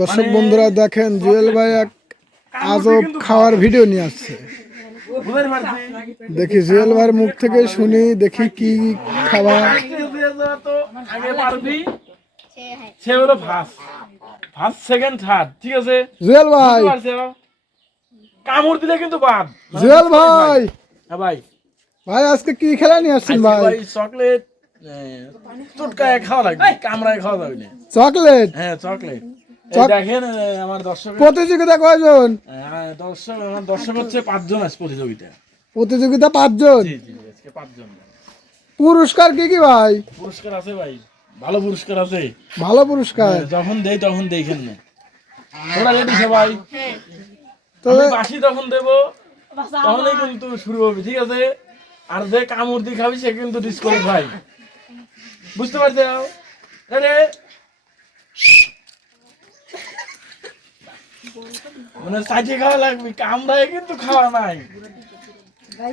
দর্শক বন্ধুরা দেখেন জুয়েল ভাই এক আজব খাওয়ার ভিডিও নিয়ে আসছে। দেখি জুয়েল ভাইয়ের মুখ থেকে শুনি, দেখি কি খাবার। সে হলো ফার্স্ট সেকেন্ড থার্ড, ঠিক আছে জুয়েল ভাই, কামড় দিলে কিন্তু বাদ। জুয়েল ভাই, হ্যাঁ ভাই, ভাই আজকে কি খেলা নিয়ে আসছেন ভাই? চকলেট চটকায় খাওয়া লাগবে, কামড়ায় খাওয়া যাবে না। চকলেট? হ্যাঁ চকলেট। দেখেন আমার দর্শক প্রতিযোগিতা কয়জন? দর্শক হচ্ছে 5 জন আছে প্রতিযোগিতা। প্রতিযোগিতা 5 জন? জি জি, আজকে 5 জন। পুরস্কার কি কি ভাই? পুরস্কার আছে ভাই, ভালো পুরস্কার আছে। ভালো পুরস্কার যখন দেই তখন দেখেন না। তোমরা রেডি সবাই? তবে বাসি তখন দেব, তখনই কিন্তু শুরু হবে, ঠিক আছে? আর যে কামড় দিয়ে খাবি সে কিন্তু ডিসকোয়ালিফাই, বুঝতে পারছো? রেডি? মানে সাইজে খাওয়া লাগবে, কামড়ায় কিন্তু খাওয়া নাই। দেখা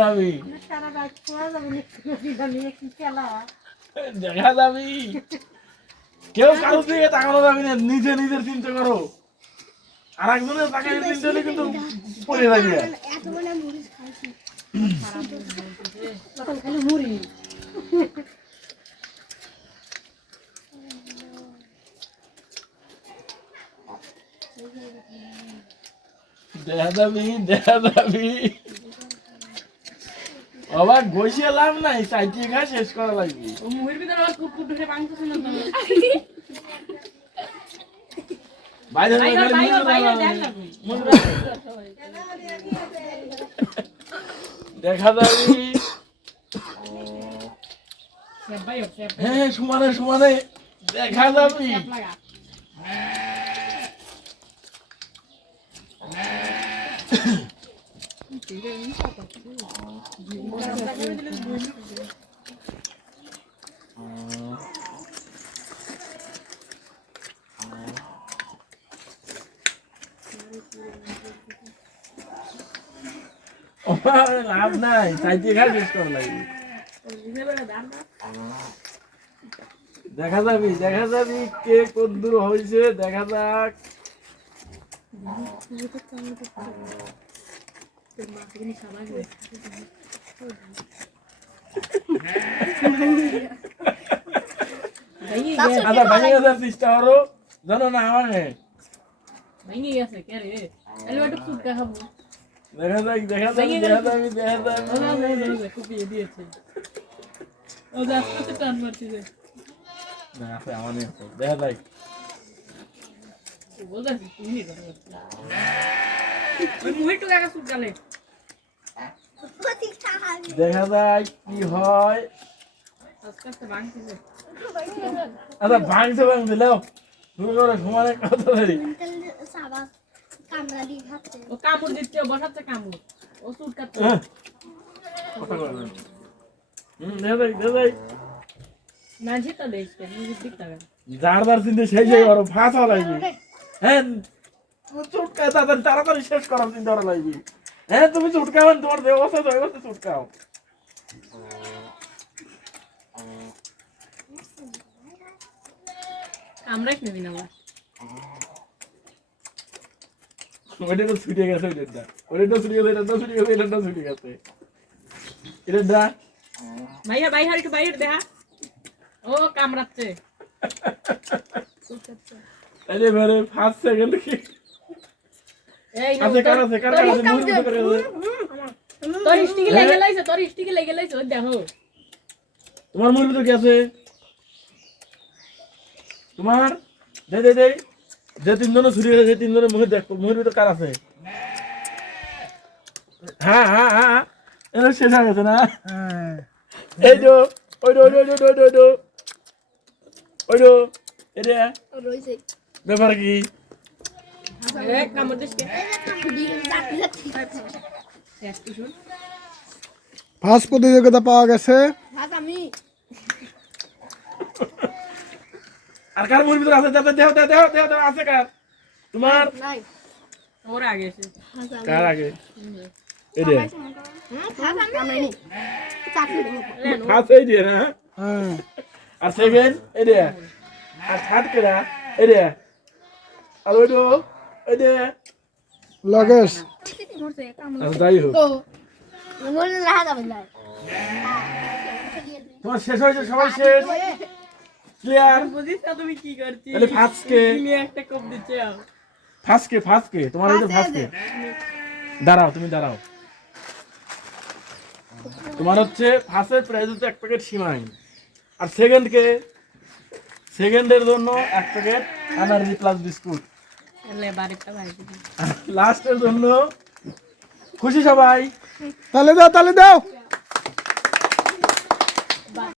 যাবি, দেখা যাবি, কেউ কারো দিকে তাকানো যাবি না, নিজে নিজের চিন্তা করো। আর একজনের তাকাই চিন্তা হলে কিন্তু পড়ে যাবি। দেখা যাবি, দেখা যাবি, আবার বসে লাভ নাই, চাইতে খা শেষ করা লাগবে। দেখা যাবি, হ্যাঁ সমানে সমানে দেখা যাবি। লাভ নাই, চাইতে খা শেষ করা লাগবে। দেখা যাবি, দেখা যাবি কে কদ্দুর হয়েছে, দেখা যাক। আচ্ছা ভাঙে গেছে চেষ্টা করো, জানো না আমার ভেঙে গেছে কে রে? এলো একটু ফুটকা খাবো। দেখা যাক, দেখা যাবি, দেখা যাবি, দেখা যাবি। কুপিয়ে দিয়েছে। ও আস্তে টান মারছে। না আছে আমার নেই, দেখা যাক। বলতেছি তুমি কথা বলছ। ওই মুহি তো লাগা সুট গালে। দেখা যাক কি হয়। আস্তে আস্তে ভাঙছে। আচ্ছা ভাঙছে ভাঙছে লাও, শুরু করো, সমানে কথা ধরি। ও কামড় দিচ্ছে, বসাচ্ছে কামড়। ও সুট কাটছে। কথা বলো। দেখা যাক, দেখা যাক। না যেটা দেখছে, নিজের দিক তাকান। যার যার চিন্তা সেই সেই করো, ফাঁস হওয়া লাগবে। হ্যাঁ চুটকায় তাড়াতাড়ি তাড়াতাড়ি শেষ করার চিন্তা করা লাগবে। হ্যাঁ তুমি চুটকাবেন, তোমার যে অবস্থা ওই অবস্থা চুটকাও। কামড়াই নেবি না আমার। ওইটা তো ছুটে গেছে, ওইটা ছুটে গেছে, এটা তো ছুটে গেছে, এটা তো ছুটে গেছে। এটা দা ভাইয়া বাইরে একটু বাইরে দেখা। ও কামড়াচ্ছে। আরে মেরে ফার্স্ট সেকেন্ড কি এই আছে, কার আছে, কার আছে, মুড়ি তো করে আছে। তোর স্টিকে লেগে লাইছে ওই দেখো। তোমার মুড়ি তো কি আছে তোমার? দে দে দে, যে তিনজনে ছুরি আছে সেই তিনজনের মুখে দেখো, মুখের ভিতর কার আছে। হ্যাঁ হ্যাঁ হ্যাঁ, এটা শেষ হয়ে গেছে না? এই তো ওই এটা ব্যাপার কি? কামড় দিচ্ছে। ফার্স্ট প্রতিযোগিতা পাওয়া গেছে। আর কার মুড়ির ভিতর আছে? দেহ দেহ দেহ দেহ দেহ আছে কার? তোমার? ওর আগে এসে। কার আগে? এই রে লেন ফার্স্ট এই রে না হ্যাঁ আর সেকেন্ড এই রে আর থার্ড কেডা এই রে আর ওইটো এই রে লগেশ আচ্ছা যাই হোক তোমার শেষ হয়েছে সবাই শেষ ক্লিয়ার বুঝিস না তুমি কি করছিস তাহলে ফার্স্ট কে তুমি একটা কোপ দিচ্ছ ফার্স্ট কে তোমার হচ্ছে ফার্স্ট কে দাঁড়াও তুমি দাঁড়াও তোমার হচ্ছে ফার্স্টের প্রাইস হচ্ছে 1 প্যাকেট সিমাই আর সেকেন্ডের জন্য 1 প্যাকেট এনার্জি প্লাস বিস্কুট তাহলে বাড়িটা ভাই লাস্টের জন্য খুশি সবাই তাহলে দাও